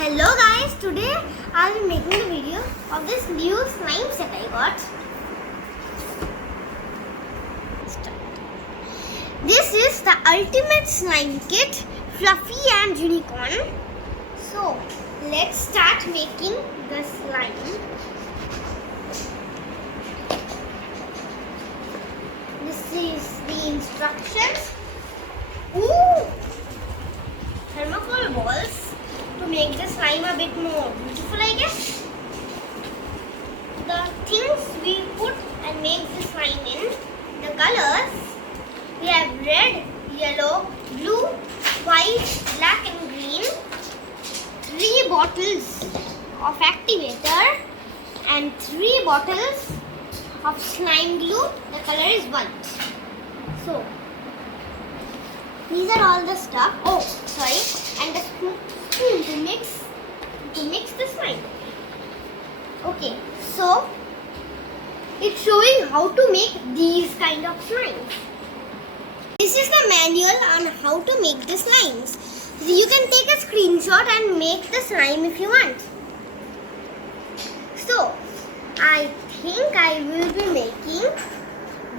Hello guys, today I'll be making a video of this new slime set I got. This is the ultimate slime kit, Fluffy and Unicorn. So let's start making the slime. This is the instructions. Ooh! Thermocol balls to make the slime a bit more beautiful, I guess. The things we put and make the slime in, the colors, we have red, yellow, blue, white, black and green, 3 bottles of activator and 3 bottles of slime glue. The color is white. So, these are all the stuff. Oh, sorry, and the spoon to mix the slime. Okay, so it's showing how to make these kind of slimes. This is the manual on how to make the slimes. You can take a screenshot and make the slime if you want. So, I think I will be making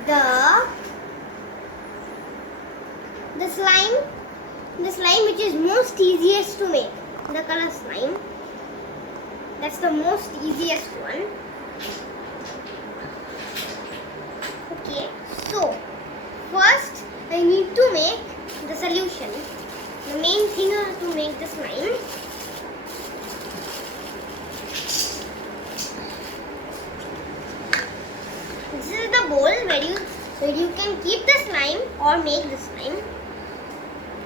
the slime which is most easiest to make, the color slime. That's the most easiest one. Okay, so first I need to make the solution, the main thing to make the slime. This is the bowl where you can keep the slime or make the slime,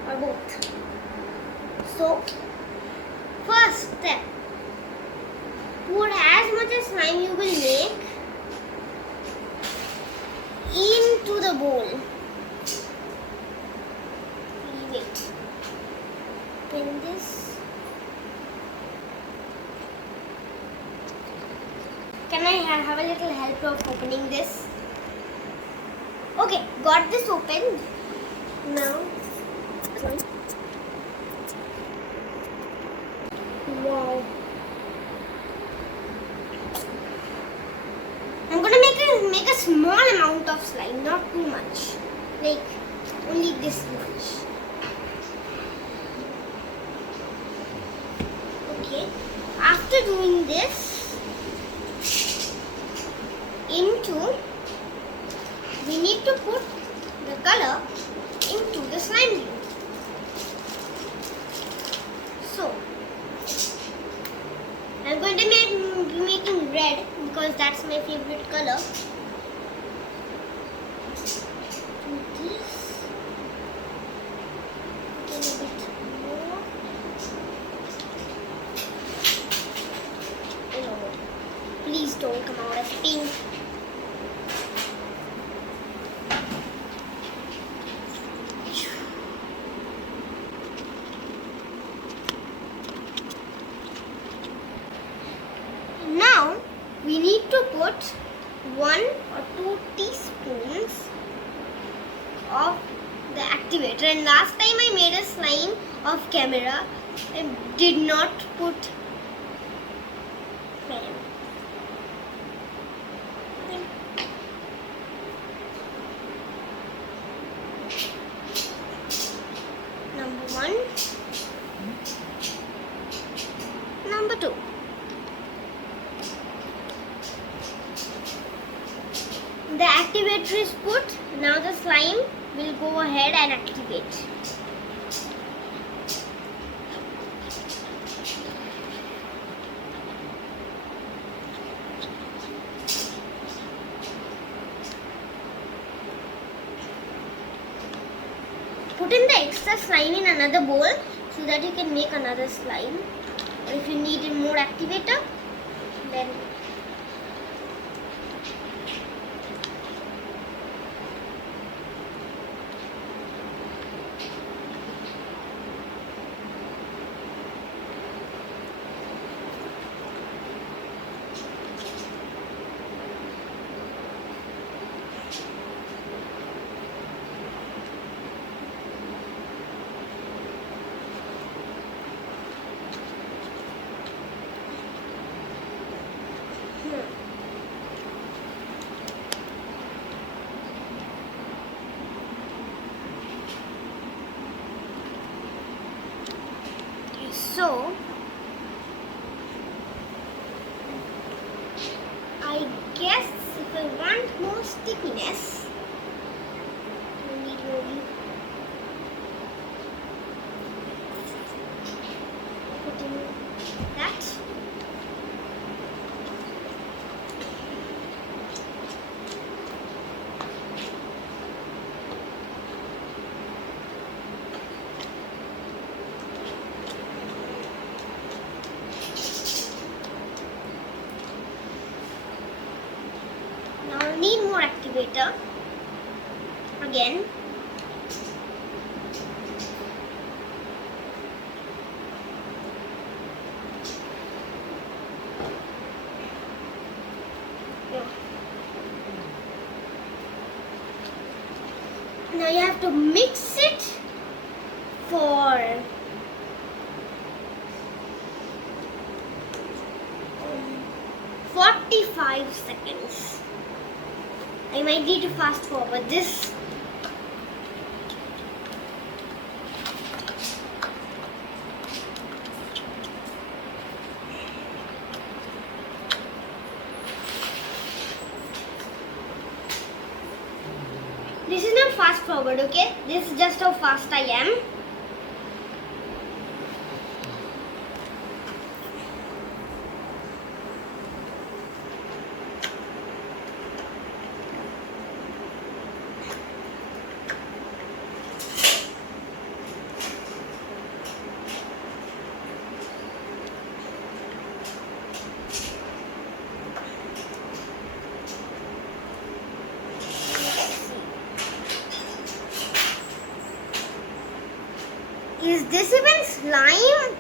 or both. So, first step, pour as much as slime you will make into the bowl. Leave it. Pin this. Can I have a little help of opening this? Okay, got this opened. Now, wow. I'm gonna make a small amount of slime, not too much. Like only this much. Okay. After doing this, we need to put the color into the slime glue. So, I'm going to be making red because that's my favorite color. Do this. Get a bit more. No, please don't come out as pink. Now we need to put 1 or 2 teaspoons of the activator. And last time I made a slime off camera, I did not put number 1, number 2. The activator is put. Now the slime will go ahead and activate. Put in the extra slime in another bowl so that you can make another slime. Or if you need more activator, then So I guess if I want more stickiness, I need maybe put in that. Now I need more activator again. Now you have to mix it for 45 seconds. I might need to fast forward this. This is not fast forward, okay? This is just how fast I am. Is this even slime?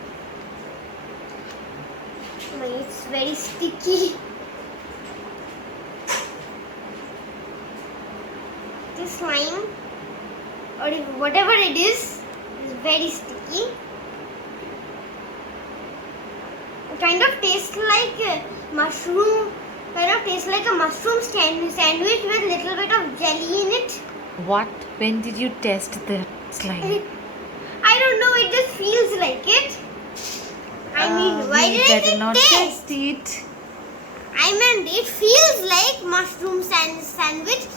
Oh, it's very sticky. This slime, or whatever it is very sticky. It kind of tastes like a mushroom. Tastes like a mushroom sandwich with little bit of jelly in it. What? When did you test that slime? I don't know, it just feels like it. I mean, why did I say not taste? test it? I meant it feels like mushroom sandwich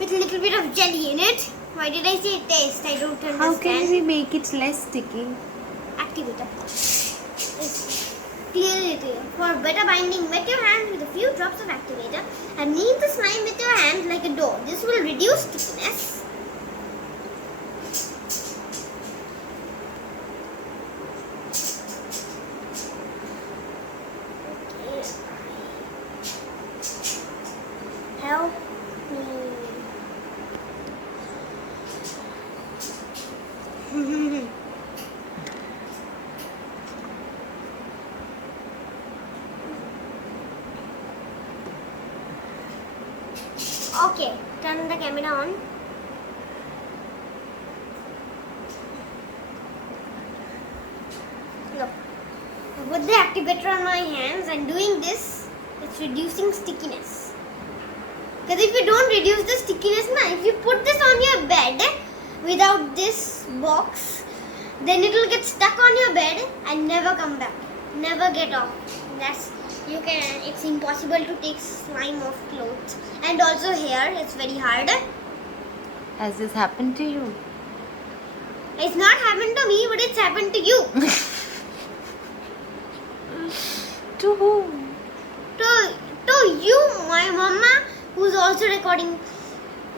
with a little bit of jelly in it. Why did I say taste? I don't understand. How can we make it less sticky? Activator. It's clearly clear. For better binding, wet your hands with a few drops of activator and knead the slime with your hands like a dough. This will reduce stickiness. Help me. Okay, turn the camera on. Look, with the activator on my hands and doing this, it's reducing stickiness. Because if you don't reduce the stickiness, if you put this on your bed without this box, then it will get stuck on your bed and never come back, never get off. It's impossible to take slime off clothes and also hair. It's very hard. Has this happened to you? It's not happened to me, but it's happened to you. To whom? To you, my mama, who's also recording.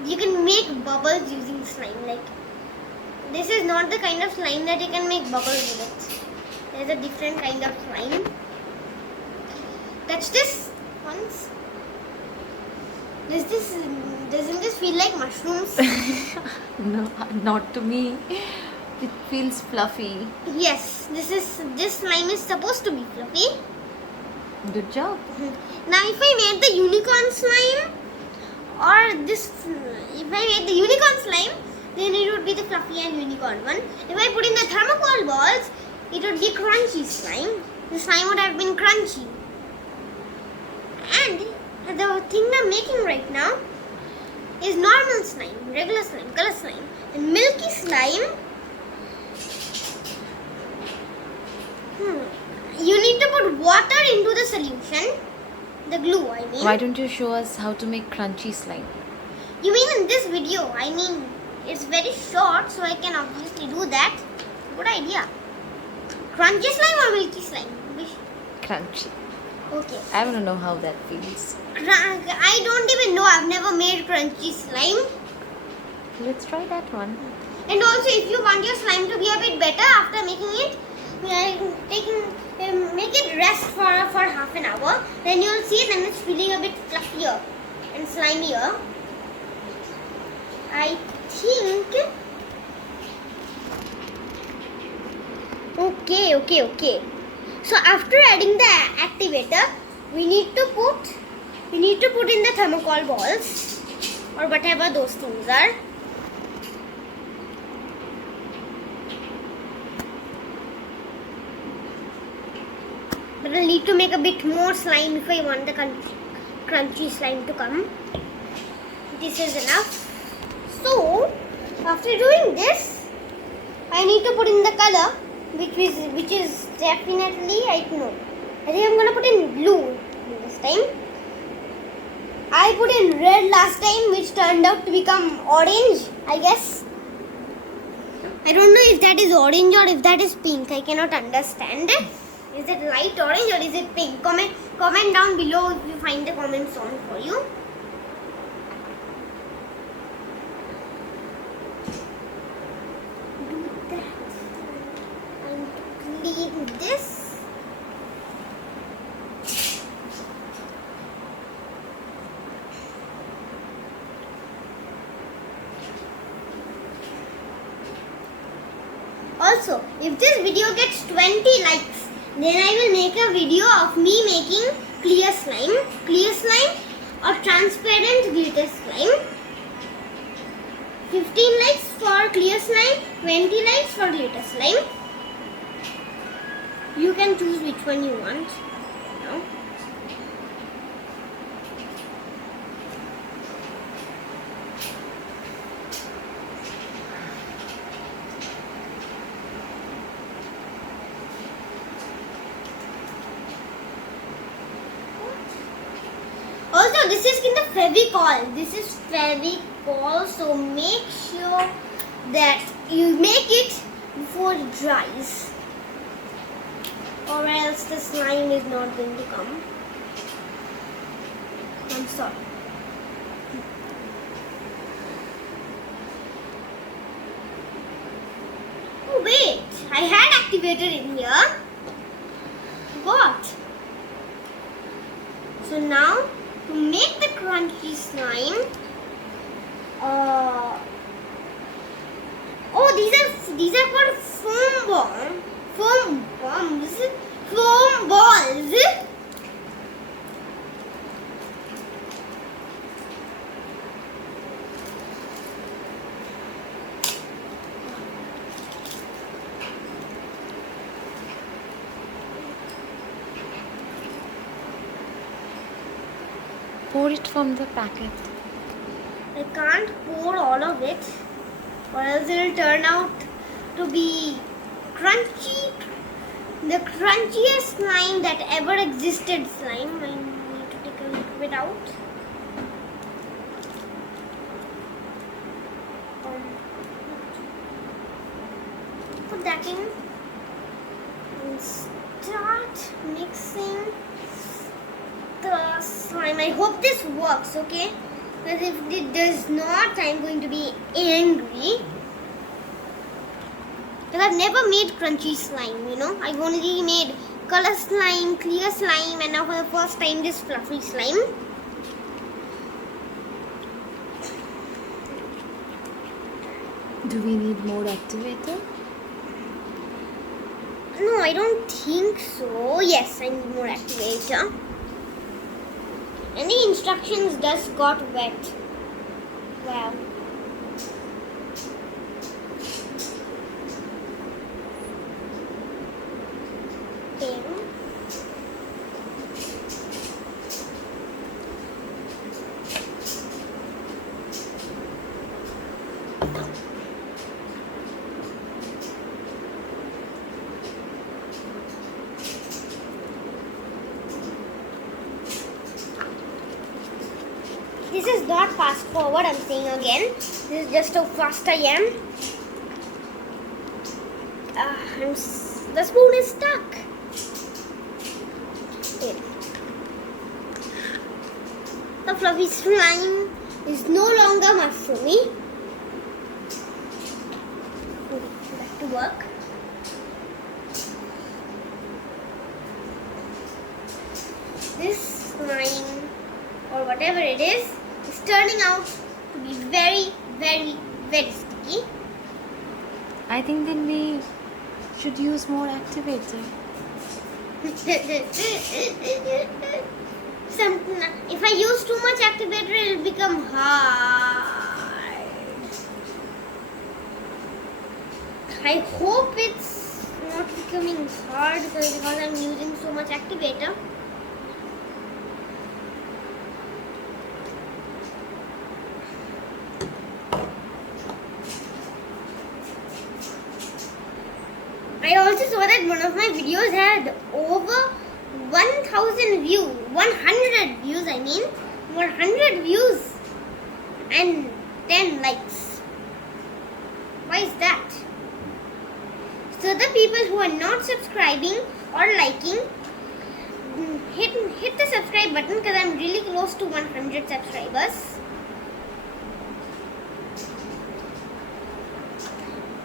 You can make bubbles using slime. Like, this is not the kind of slime that you can make bubbles with. There's a different kind of slime. Touch this once. Doesn't this feel like mushrooms? No, not to me. It feels fluffy. Yes, this slime is supposed to be fluffy. Good job. Now, if I made the unicorn slime, if I made the unicorn slime, then it would be the fluffy and unicorn one. If I put in the thermocol balls, it would be crunchy slime. The slime would have been crunchy. And the thing I'm making right now is normal slime, regular slime, color slime. And milky slime You need to put water into the solution. The glue, I mean. Why don't you show us how to make crunchy slime? You mean in this video? I mean, it's very short, so I can obviously do that. Good idea. Crunchy slime or milky slime? Which? Crunchy. Okay. I want to know how that feels. I don't even know. I've never made crunchy slime. Let's try that one. And also, if you want your slime to be a bit better after making it, make it rest for half an hour. Then you'll see then it's feeling a bit fluffier and slimier. I think. Okay. So after adding the activator, we need to put in the thermocol balls or whatever those things are. But I'll need to make a bit more slime if I want the crunchy slime to come. This is enough. So, after doing this, I need to put in the color, which is definitely, I know. I think I'm gonna put in blue this time. I put in red last time, which turned out to become orange, I guess. I don't know if that is orange or if that is pink. I cannot understand. Is it light orange or is it pink? Comment down below if you find the comments on for you. Do that. And clean this. Also, if this video gets 20 likes, then I will make a video of me making clear slime or transparent glitter slime. 15 likes for clear slime, 20 likes for glitter slime. You can choose which one you want. Now. Also, this is in the Fevicol. This is Fevicol, so make sure that you make it before it dries, or else the slime is not going to come. I'm sorry. Oh wait, I had activator in here. What? So now, to make the crunchy slime, these are called foam balls. Pour it from the packet. I can't pour all of it, or else it will turn out to be crunchy, the crunchiest slime that ever existed slime. I need to take a little bit out. Put that in and start mixing the slime. I hope this works, okay? Because if it does not, I'm going to be angry. Because I've never made crunchy slime, you know. I've only made color slime, clear slime, and now for the first time this fluffy slime. Do we need more activator? No, I don't think so. Yes, I need more activator. And the instructions just got wet. Wow. Okay. This is not fast forward, I'm saying again. This is just how fast I am. The spoon is stuck. Here. The fluffy slime is no longer mushroomy. Back to work. This slime, or whatever it is turning out to be very, very, very sticky. I think then we should use more activator. If I use too much activator, it will become hard. I hope it's not becoming hard because I'm using so much activator. I also saw that one of my videos had over 1,000 views, 100 views, 100 views and 10 likes. Why is that? So the people who are not subscribing or liking, hit the subscribe button because I'm really close to 100 subscribers.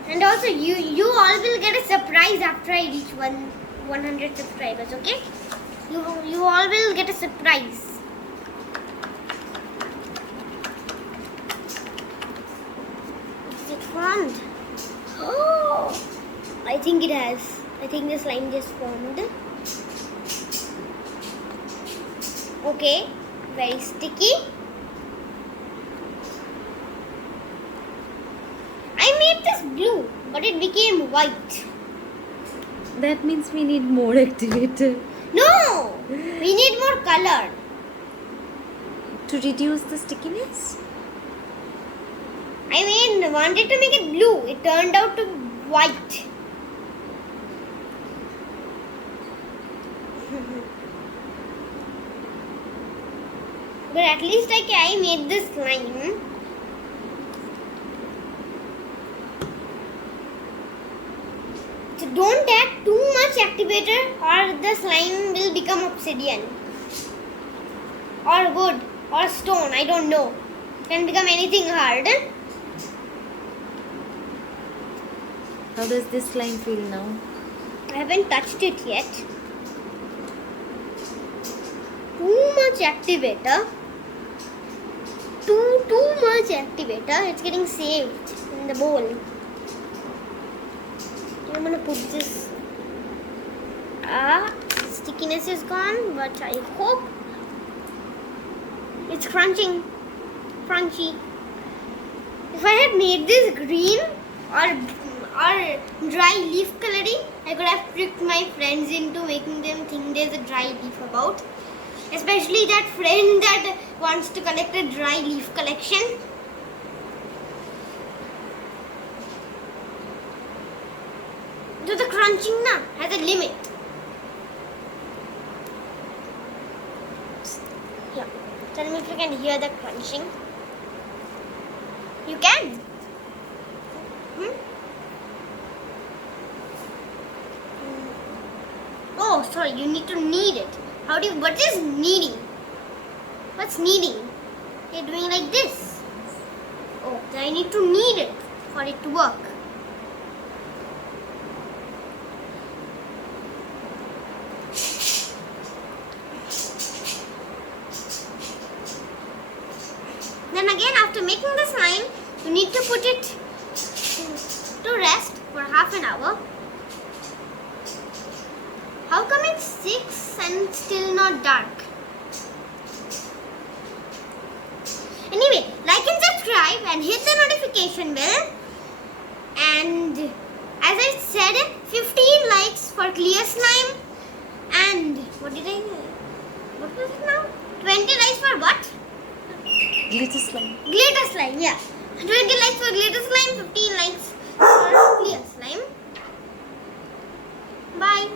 And also you all will get a surprise after I reach 100 subscribers, okay? You all will get a surprise. Is it formed? Oh, I think it has. I think the slime just formed. Okay, very sticky. I made this blue, but it became white. That means we need more activator. No! We need more color. To reduce the stickiness? I wanted to make it blue. It turned out to white. But at least I made this slime. So don't add too much activator or the slime will become obsidian. Or wood or stone, I don't know. It can become anything hard. How does this slime feel now? I haven't touched it yet. Too much activator. Too much activator. It's getting saved in the bowl. I'm gonna put this. Stickiness is gone, but I hope it's crunchy. If I had made this green or dry leaf coloring, I could have tricked my friends into making them think there's a dry leaf about. Especially that friend that wants to collect a dry leaf collection. So the crunching has a limit. Yeah. Tell me if you can hear the crunching. You can? Oh, sorry, you need to knead it. What is kneading? What's kneading? You're doing like this. Oh, then I need to knead it for it to work. Then again, after making the slime, you need to put it to rest for half an hour. How come it's 6 and still not dark? Anyway, like and subscribe and hit the notification bell. And as I said, 15 likes for clear slime. And what was it now? 20 likes for what? Glitter slime. Glitter slime, yeah. 20 likes for glitter slime, 15 likes for clear slime. Bye.